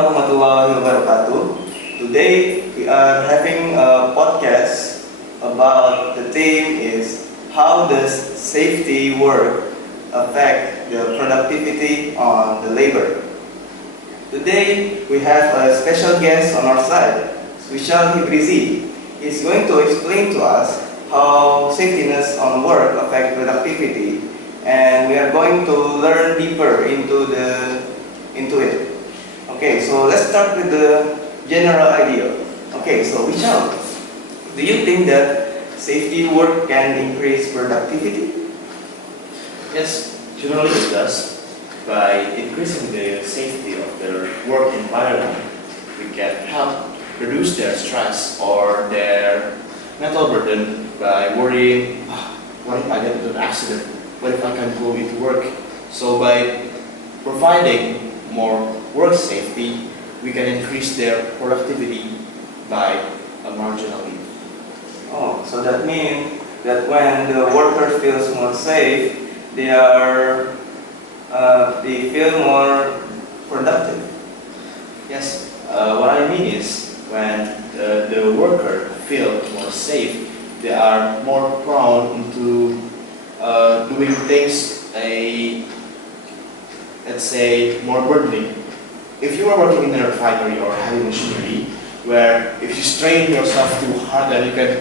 warahmatullahi wabarakatuh. Today we are having a podcast about the theme is how does safety work affect the productivity on the labor. Today we have a special guest on our side, Wishal. He's going to explain to us how safetiness on work affect productivity, and we are going to learn deeper into it. Okay, so let's start with the general idea. Okay, so Wishal, do you think that safety work can increase productivity? Yes, generally it does. By increasing the safety of their work environment, we can help reduce their stress or their mental burden by worrying, what if I get into an accident? What if I can't go into work? So by providing more work safety, we can increase their productivity by a marginally. Oh, so that means that when the worker feels more safe, they feel more productive. Yes, what I mean is when the worker feels more safe, they are more prone into doing things, let's say, more burdening. If you are working in a refinery or heavy machinery, where if you strain yourself too hard, then you get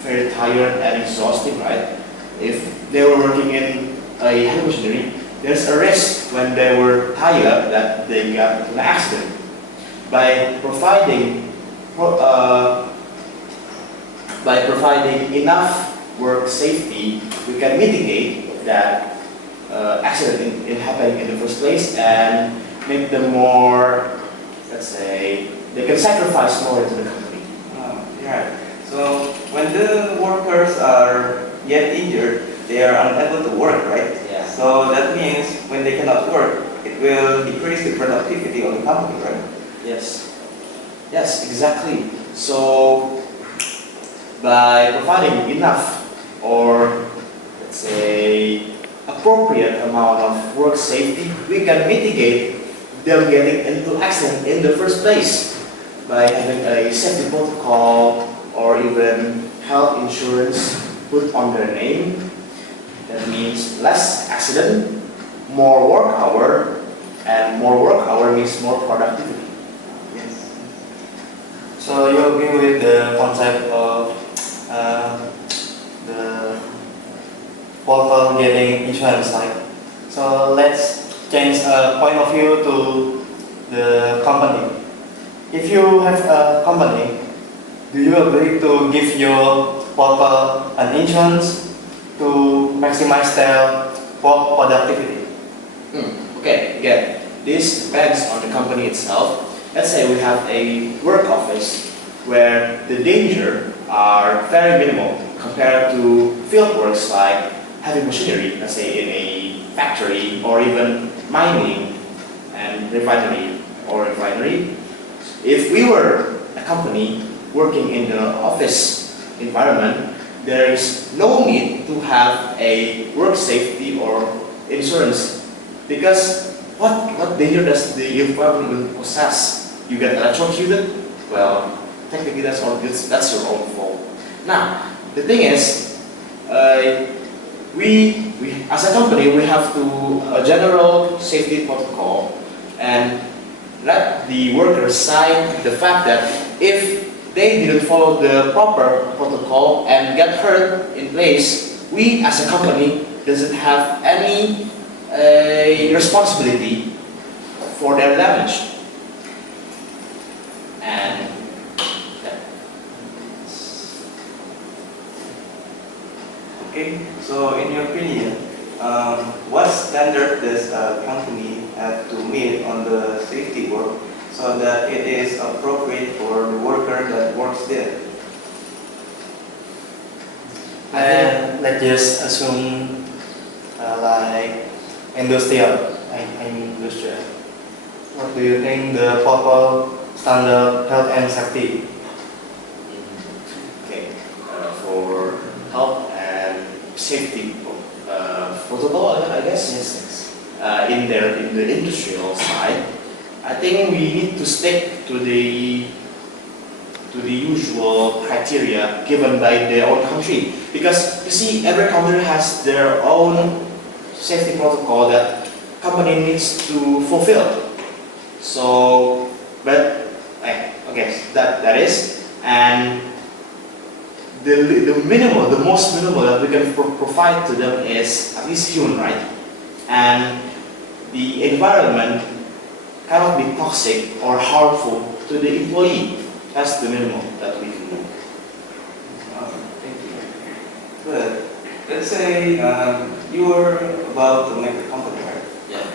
very tired and exhausting, right? If they were working in a heavy machinery, there's a risk when they were tired that they got into an accident. By providing enough work safety, we can mitigate that accident in happening in the first place and make them more, let's say, they can sacrifice more into the company. Yeah. So when the workers are yet injured, they are unable to work, right? Yeah. So that means when they cannot work, it will decrease the productivity of the company, right? Yes. Yes, exactly. So by providing enough or, let's say, appropriate amount of work safety, we can mitigate them getting into accident in the first place by having a safety protocol or even health insurance put on their name. That means less accident, more work hour, and more work hour means more productivity. Yes. So you agree with the concept of the portal getting insurance, like? So let's change point of view to the company. If you have a company, do you agree to give your portal an insurance to maximize their work productivity? Okay, again, this depends on the company itself. Let's say we have a work office where the danger are very minimal compared to field works like heavy machinery, let's say in a factory or even mining and refinery. If we were a company working in the office environment, there is no need to have a work safety or insurance, because what danger does the environment possess? You get electrocuted? Well, technically that's your own fault. Now, the thing is, we as a company, we have to a general safety protocol and let the workers sign the fact that if they didn't follow the proper protocol and get hurt in place, we as a company doesn't have any responsibility for their damage. And Okay, so in your opinion, what standard does a company have to meet on the safety work so that it is appropriate for the worker that works there? And let's just assume like industrial. I mean industrial. What do you think the proper standard health and safety? okay, for health and safety protocol, I guess. Yes, yes. In the industrial side, I think we need to stick to the usual criteria given by their own country, because you see every country has their own safety protocol that company needs to fulfill. So, but okay, that is, and the most minimal that we can provide to them is at least human right, and the environment cannot be toxic or harmful to the employee. That's the minimum that we can do. Thank you. Good. Let's say you are about to make a company, right? Yeah.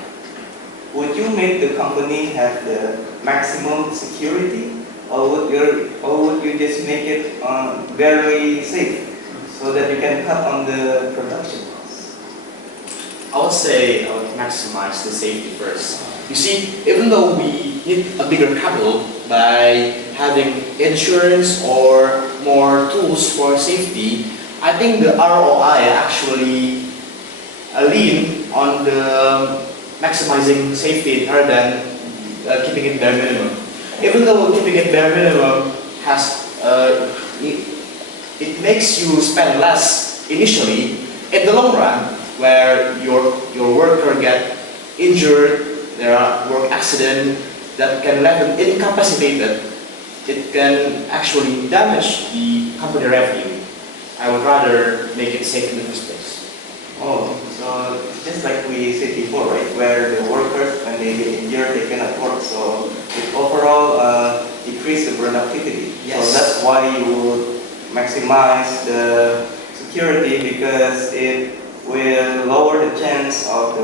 Would you make the company have the maximum security, or would you just make it very safe so that you can cut on the production costs? I would say I would maximize the safety first. You see, even though we need a bigger capital by having insurance or more tools for safety, I think the ROI actually lean on the maximizing safety rather than keeping it bare minimum. Even though keeping it bare minimum it makes you spend less initially, in the long run, where your worker get injured, there are work accident that can leave them incapacitated, it can actually damage the company revenue. I would rather make it safe in the first place. Oh, so it's just like we said before, right? Where the workers, when they get injured, they cannot work. So it overall decrease the productivity. Yes. So that's why you would maximize the security, because it will lower the chance of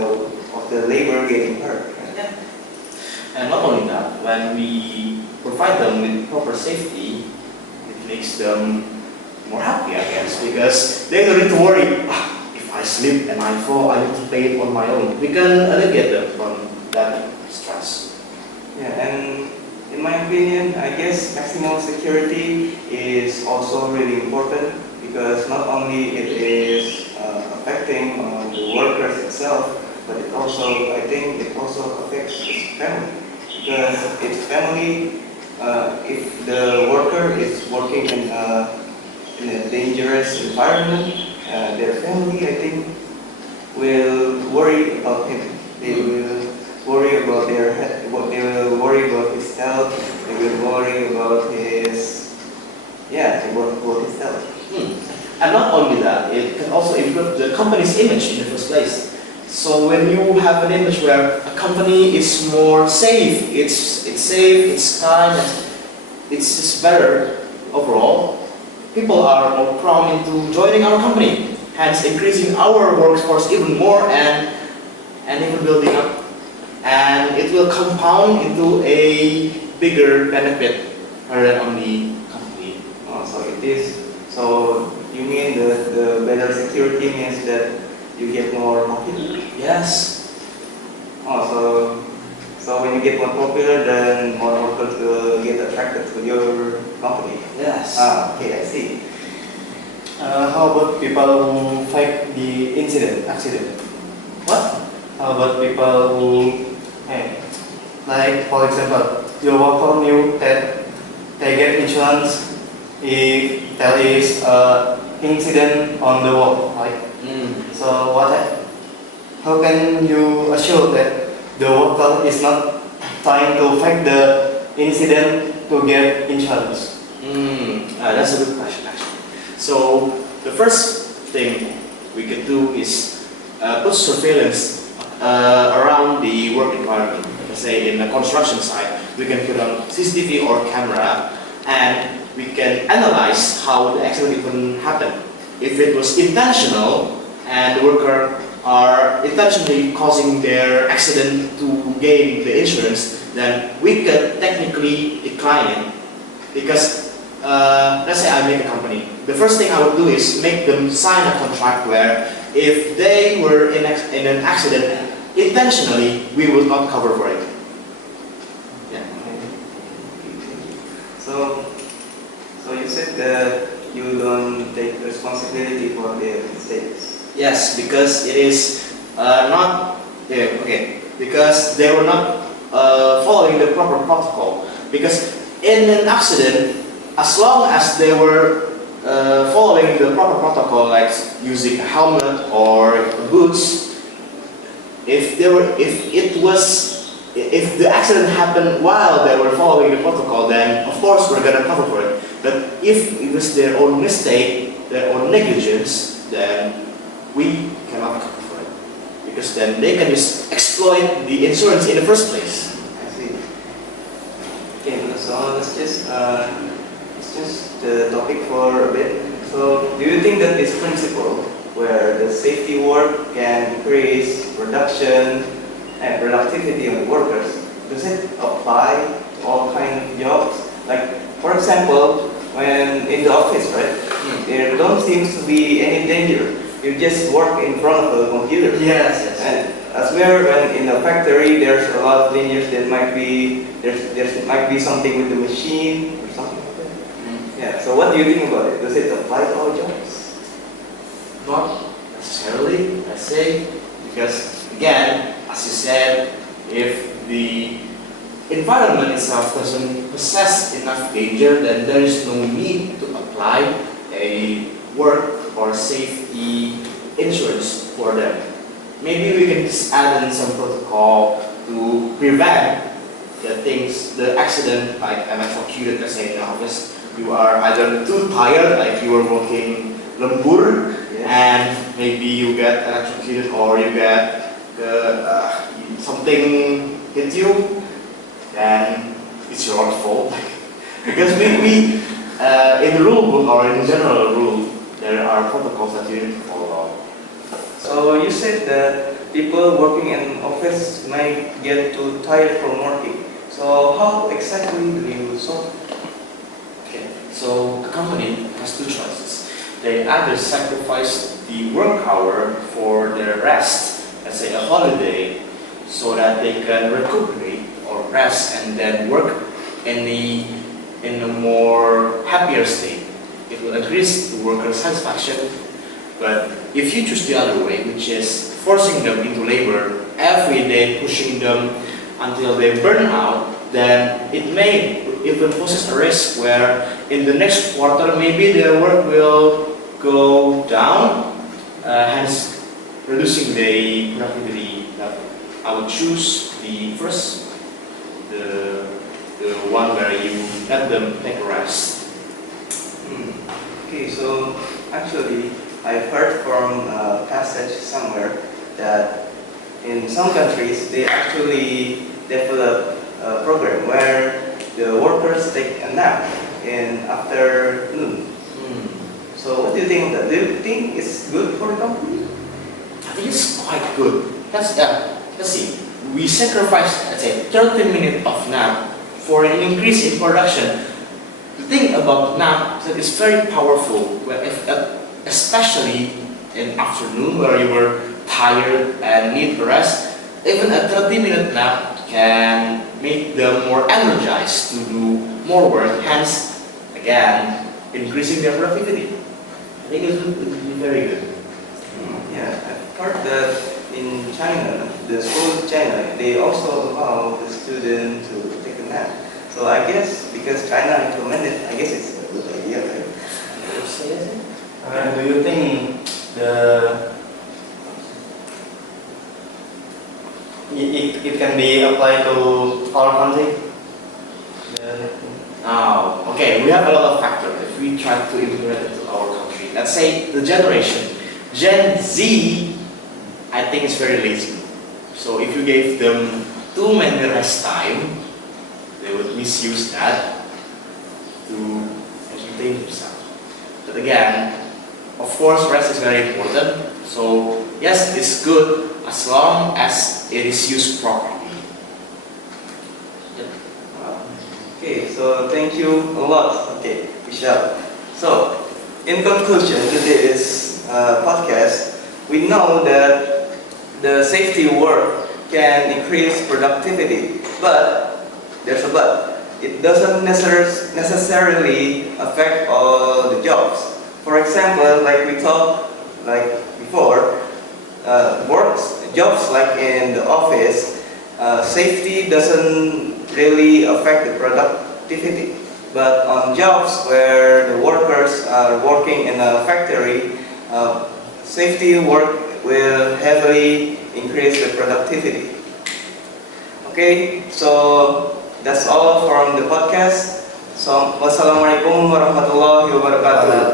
the labor getting hurt. Right? Yeah. And not only that, when we provide them with proper safety, it makes them more happy, I guess, because they don't need to worry. If I slip and I fall, I need to pay it on my own. We can alleviate them from that stress. Yeah, and in my opinion, I guess maximum security is also really important, because not only it is affecting the workers itself, but it also, I think it also affects its family, because its family, if the worker is working in a dangerous environment, their family, I think, will worry about him. They will worry about their health. They will worry about his health. They will worry about his, about his health. And not only that, it can also improve the company's image in the first place. So when you have an image where a company is more safe, it's safe, it's kind, it's just better overall, people are more prone into joining our company, hence increasing our workforce even more and even building up. And it will compound into a bigger benefit rather than only company. So it is. So you mean the better security means that you get more popular? Yes. So when you get more popular, then more workers will get attracted to your company. Yes. Okay, I see. How about people who fake the accident? What? How about people who, like for example, your worker knew that they get insurance if there is an incident on the work, right? So how can you assure that the worker is not trying to fake the incident to get insurance? That's a good question, actually. So the first thing we could do is put surveillance around the work environment. Let's say in the construction site, we can put on CCTV or camera, and we can analyze how the accident even happened. If it was intentional and the worker are intentionally causing their accident to gain the insurance, then we could technically decline it. Because let's say I make a company, the first thing I would do is make them sign a contract where if they were in an accident intentionally, we will not cover for it. Yeah. So you said that you don't take responsibility for their mistakes. Yes, because it is not okay. Because they were not following the proper protocol. Because in an accident, as long as they were following the proper protocol, like using a helmet or boots, if the accident happened while they were following the protocol, then of course we're gonna cover for it. But if it was their own mistake, their own negligence, then we cannot cover for it. Because then they can just exploit the insurance in the first place. I see. Okay, so let's just the topic for a bit. So, do you think that this principle, where the safety work can increase production and productivity of the workers, does it apply to all kinds of jobs? Like, for example, when in the office, right? There don't seem to be any danger. You just work in front of a computer. Yes, yes. And as well, when in a factory, there's a lot of dangers. There might be something with the machine or something like that. Yeah. So what do you think about it? Does it apply to all jobs? Not necessarily, I say, because again, as you said, if the environment itself doesn't possess enough danger, then there is no need to apply a work or safety insurance for them. Maybe we can just add in some protocol to prevent the accident, like electrocuted, let's say in the office. You are either too tired, like you were working lembur, and maybe you get electrocuted or you get something hit you, then it's your own fault. Because we in the rule book or in general rule, there are protocols that you need to follow. So you said that people working in office might get too tired from working. So how exactly do you solve it? Okay, so a company has two choices. They either sacrifice the work hour for their rest, let's say a holiday, so that they can recuperate or rest and then work in a more happier state. It will increase the worker satisfaction. But if you choose the other way, which is forcing them into labor every day, pushing them until they burn out, then it may even poses a risk where in the next quarter maybe their work will go down, hence reducing the productivity level. I would choose the first, the one where you let them take a rest. Okay, so actually I've heard from a passage somewhere that in some countries they actually develop a program where the workers take a nap in afternoon. So what do you think of that? Do you think it's good for the company? I think it's quite good. Let's see. We sacrifice, let's say, 30 minutes of nap for an increase in production. The thing about nap is that it's very powerful, especially in afternoon where you were tired and need rest. Even a 30-minute nap can make them more energized to do more work, hence, again, increasing their productivity. I think it would be very good. Yeah, I've heard that in China, the schools in China, they also allow the student to take a nap. So I guess because China implemented, I guess it's a good idea, right? Do you think it can be applied to our country? Now, okay, we have a lot of factors if we try to implement it to our country. Let's say the generation, Gen Z, I think is very lazy. So if you gave them too many rest time, they would misuse that to entertain themselves. But again, of course, rest is very important. So yes, it's good as long as it is used properly. Okay, so thank you a lot. Okay, Wishal. So, in conclusion to this podcast, we know that the safety work can increase productivity, but there's a but. It doesn't necessarily affect all the jobs. For example, like we talked like before, jobs like in the office safety doesn't really affect the productivity. But on jobs where the workers are working in a factory, safety work will heavily increase the productivity. Okay, so that's all from the podcast. So, wassalamualaikum warahmatullahi wabarakatuh.